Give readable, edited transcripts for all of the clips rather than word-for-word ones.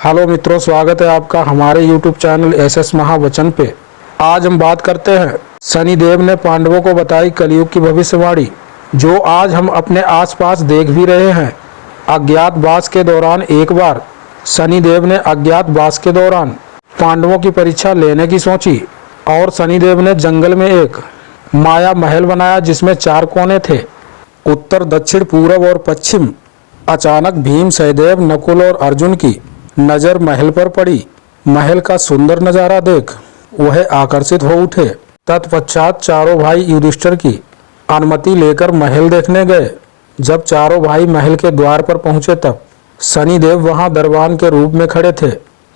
Hello मित्रों, स्वागत है आपका हमारे YouTube चैनल एसएस महावचन पे। आज हम बात करते हैं शनिदेव ने पांडवों को बताई कलयुग की भविष्यवाणी, जो आज हम अपने आसपास देख भी रहे हैं। अज्ञातवास के दौरान एक बार शनिदेव ने अज्ञातवास के दौरान पांडवों की परीक्षा लेने की सोची और शनिदेव ने जंगल में एक माया महल बनाया जिसमें 4 कोने थे, उत्तर, दक्षिण, पूर्व और पश्चिम। अचानक भीम, सहदेव, नकुल और अर्जुन की नजर महल पर पड़ी। महल का सुंदर नजारा देख वह आकर्षित हो उठे। तत्पश्चात चारों भाई युधिष्ठिर की अनुमति लेकर महल देखने गए। जब चारों भाई महल के द्वार पर पहुंचे तब शनिदेव वहां दरबान के रूप में खड़े थे।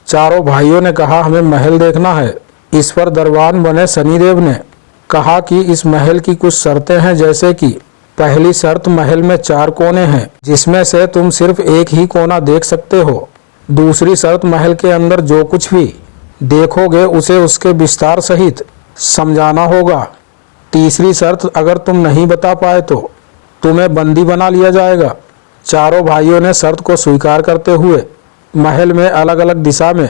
चारों भाइयों ने कहा, हमें महल देखना है। इस पर दरबान बने शनिदेव ने कहा कि इस महल की कुछ शर्तें हैं, जैसे कि पहली शर्त, महल में 4 कोने हैं जिसमें से तुम सिर्फ एक ही कोना देख सकते हो। दूसरी शर्त, महल के अंदर जो कुछ भी देखोगे उसे उसके विस्तार सहित समझाना होगा। तीसरी शर्त, अगर तुम नहीं बता पाए तो तुम्हें बंदी बना लिया जाएगा। चारों भाइयों ने शर्त को स्वीकार करते हुए महल में अलग अलग दिशा में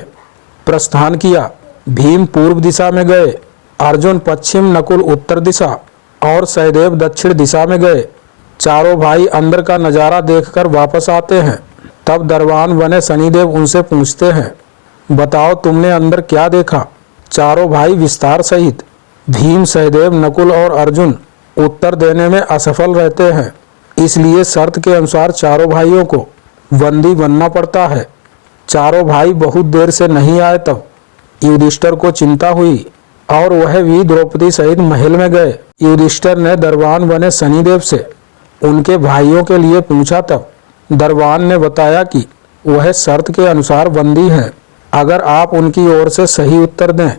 प्रस्थान किया। भीम पूर्व दिशा में गए, अर्जुन पश्चिम, नकुल उत्तर दिशा और सहदेव दक्षिण दिशा में गए। चारों भाई अंदर का नज़ारा देखकर वापस आते हैं। तब दरबान बने शनिदेव उनसे पूछते हैं, बताओ तुमने अंदर क्या देखा। चारों भाई विस्तार सहित भीम, सहदेव, नकुल और अर्जुन उत्तर देने में असफल रहते हैं। इसलिए शर्त के अनुसार चारों भाइयों को बंदी बनना पड़ता है। चारों भाई बहुत देर से नहीं आए तब युधिष्ठिर को चिंता हुई और वह भी द्रौपदी सहित महल में गए। युधिष्ठिर ने दरबान बने शनिदेव से उनके भाइयों के लिए पूछा। तब दरबान ने बताया कि वह शर्त के अनुसार बंदी हैं। अगर आप उनकी ओर से सही उत्तर दें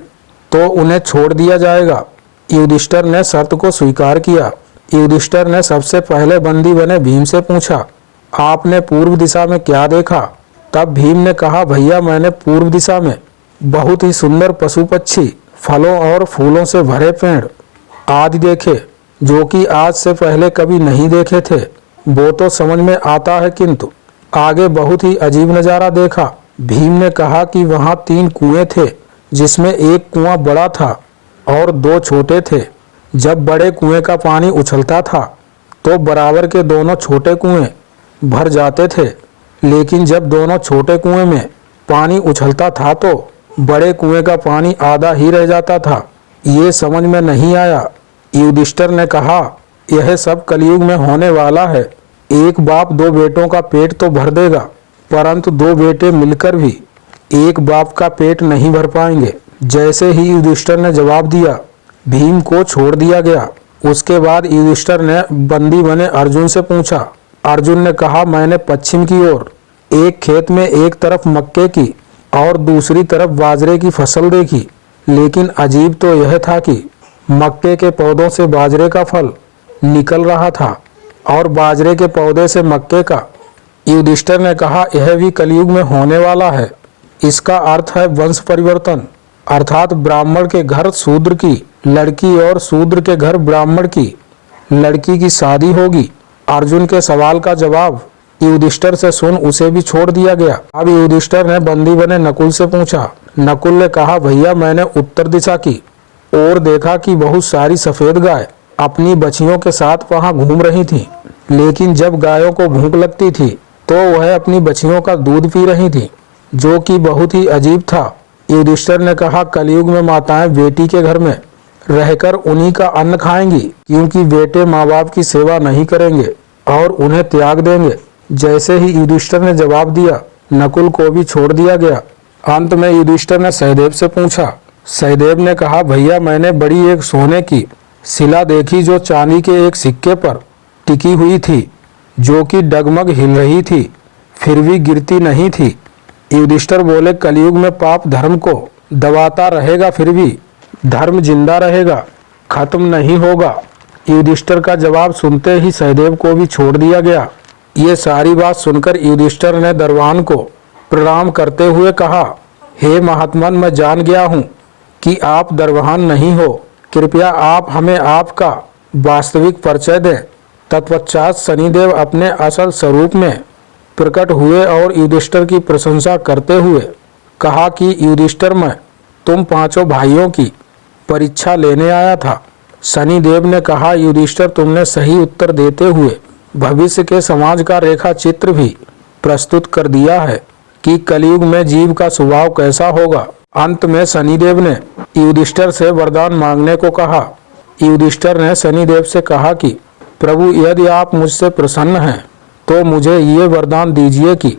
तो उन्हें छोड़ दिया जाएगा। युधिष्ठिर ने शर्त को स्वीकार किया। युधिष्ठिर ने सबसे पहले बंदी बने भीम से पूछा, आपने पूर्व दिशा में क्या देखा। तब भीम ने कहा, भैया मैंने पूर्व दिशा में बहुत ही सुंदर पशु पक्षी, फलों और फूलों से भरे पेड़ आदि देखे, जो कि आज से पहले कभी नहीं देखे थे। वो तो समझ में आता है, किंतु आगे बहुत ही अजीब नज़ारा देखा। भीम ने कहा कि वहाँ 3 कुएं थे, जिसमें एक कुआं बड़ा था और 2 छोटे थे। जब बड़े कुएं का पानी उछलता था तो बराबर के दोनों छोटे कुएं भर जाते थे, लेकिन जब दोनों छोटे कुएं में पानी उछलता था तो बड़े कुएं का पानी आधा ही रह जाता था। ये समझ में नहीं आया। युधिष्ठिर ने कहा, यह सब कलयुग में होने वाला है। एक बाप 2 बेटों का पेट तो भर देगा, परंतु 2 बेटे मिलकर भी एक बाप का पेट नहीं भर पाएंगे। जैसे ही युधिष्ठिर ने जवाब दिया, भीम को छोड़ दिया गया। उसके बाद युधिष्ठिर ने बंदी बने अर्जुन से पूछा। अर्जुन ने कहा, मैंने पश्चिम की ओर एक खेत में एक तरफ मक्के की और दूसरी तरफ बाजरे की फसल देखी, लेकिन अजीब तो यह था कि मक्के के पौधों से बाजरे का फल निकल रहा था और बाजरे के पौधे से मक्के का। युधिष्ठिर ने कहा, यह भी कलयुग में होने वाला है। इसका अर्थ है वंश परिवर्तन, अर्थात ब्राह्मण के घर शूद्र की लड़की और शूद्र के घर ब्राह्मण की लड़की की शादी होगी। अर्जुन के सवाल का जवाब युधिष्ठिर से सुन उसे भी छोड़ दिया गया। अब युधिष्ठिर ने बंदी बने नकुल से पूछा। नकुल ने कहा, भैया मैंने उत्तर दिशा की और देखा कि बहुत सारी सफेद गाय अपनी बछियों के साथ वहां घूम रही थी, लेकिन जब गायों को भूख लगती थी तो वह अपनी बछियों का दूध पी रही थी, जो कि बहुत ही अजीब था। युधिष्ठिर ने कहा, कलयुग में माताएं बेटी के घर में रहकर उन्हीं का अन्न खाएंगी, क्योंकि बेटे माँ बाप की सेवा नहीं करेंगे और उन्हें त्याग देंगे। जैसे ही युधिष्ठिर ने जवाब दिया, नकुल को भी छोड़ दिया गया। अंत में युधिष्ठिर ने सहदेव से पूछा। सहदेव ने कहा, भैया मैंने बड़ी एक सोने की शिला देखी, जो चांदी के एक सिक्के पर टिकी हुई थी, जो कि डगमग हिल रही थी, फिर भी गिरती नहीं थी। युधिष्ठिर बोले, कलयुग में पाप धर्म को दबाता रहेगा, फिर भी धर्म जिंदा रहेगा, खत्म नहीं होगा। युधिष्ठिर का जवाब सुनते ही सहदेव को भी छोड़ दिया गया। ये सारी बात सुनकर युधिष्ठिर ने दरबान को प्रणाम करते हुए कहा, हे महात्मन, मैं जान गया हूँ कि आप दरबान नहीं हो, कृपया आप हमें आपका वास्तविक परिचय दें। तत्पश्चात शनिदेव अपने असल स्वरूप में प्रकट हुए और युधिष्ठिर की प्रशंसा करते हुए कहा कि युधिष्ठिर, मैं तुम पांचों भाइयों की परीक्षा लेने आया था। शनिदेव ने कहा, युधिष्ठिर, तुमने सही उत्तर देते हुए भविष्य के समाज का रेखा चित्र भी प्रस्तुत कर दिया है कि कलयुग में जीव का स्वभाव कैसा होगा। अंत में शनिदेव ने युधिष्ठिर से वरदान मांगने को कहा। युधिष्ठिर ने शनिदेव से कहा कि प्रभु, यदि आप मुझसे प्रसन्न हैं तो मुझे ये वरदान दीजिए कि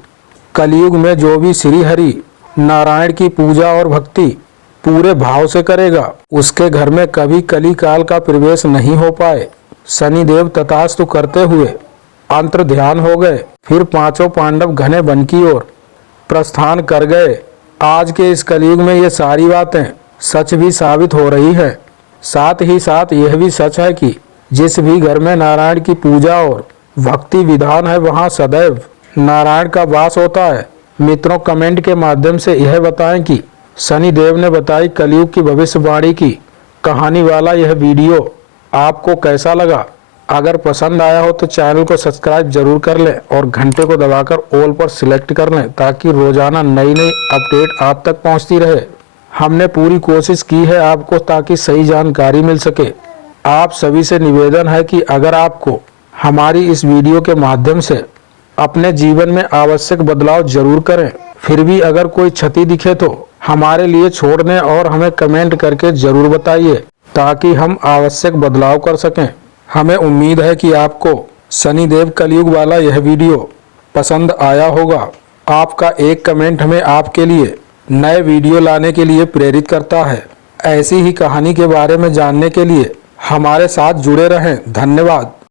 कलयुग में जो भी श्री हरि नारायण की पूजा और भक्ति पूरे भाव से करेगा, उसके घर में कभी कली काल का प्रवेश नहीं हो पाए। शनिदेव तथास्तु करते हुए अंतर ध्यान हो गए। फिर पांचों पांडव घने वन की ओर प्रस्थान कर गए। आज के इस कलयुग में ये सारी बातें सच भी साबित हो रही है। साथ ही साथ यह भी सच है कि जिस भी घर में नारायण की पूजा और भक्ति विधान है, वहाँ सदैव नारायण का वास होता है। मित्रों, कमेंट के माध्यम से यह बताएं कि शनिदेव ने बताई कलयुग की भविष्यवाणी की कहानी वाला यह वीडियो आपको कैसा लगा। अगर पसंद आया हो तो चैनल को सब्सक्राइब जरूर कर लें और घंटे को दबाकर ऑल पर सिलेक्ट कर लें ताकि रोजाना नई नई अपडेट आप तक पहुंचती रहे। हमने पूरी कोशिश की है आपको ताकि सही जानकारी मिल सके। आप सभी से निवेदन है कि अगर आपको हमारी इस वीडियो के माध्यम से अपने जीवन में आवश्यक बदलाव जरूर करें। फिर भी अगर कोई क्षति दिखे तो हमारे लिए छोड़ दें और हमें कमेंट करके जरूर बताइए ताकि हम आवश्यक बदलाव कर सकें। हमें उम्मीद है कि आपको शनिदेव कलयुग वाला यह वीडियो पसंद आया होगा। आपका एक कमेंट हमें आपके लिए नए वीडियो लाने के लिए प्रेरित करता है। ऐसी ही कहानी के बारे में जानने के लिए हमारे साथ जुड़े रहें। धन्यवाद।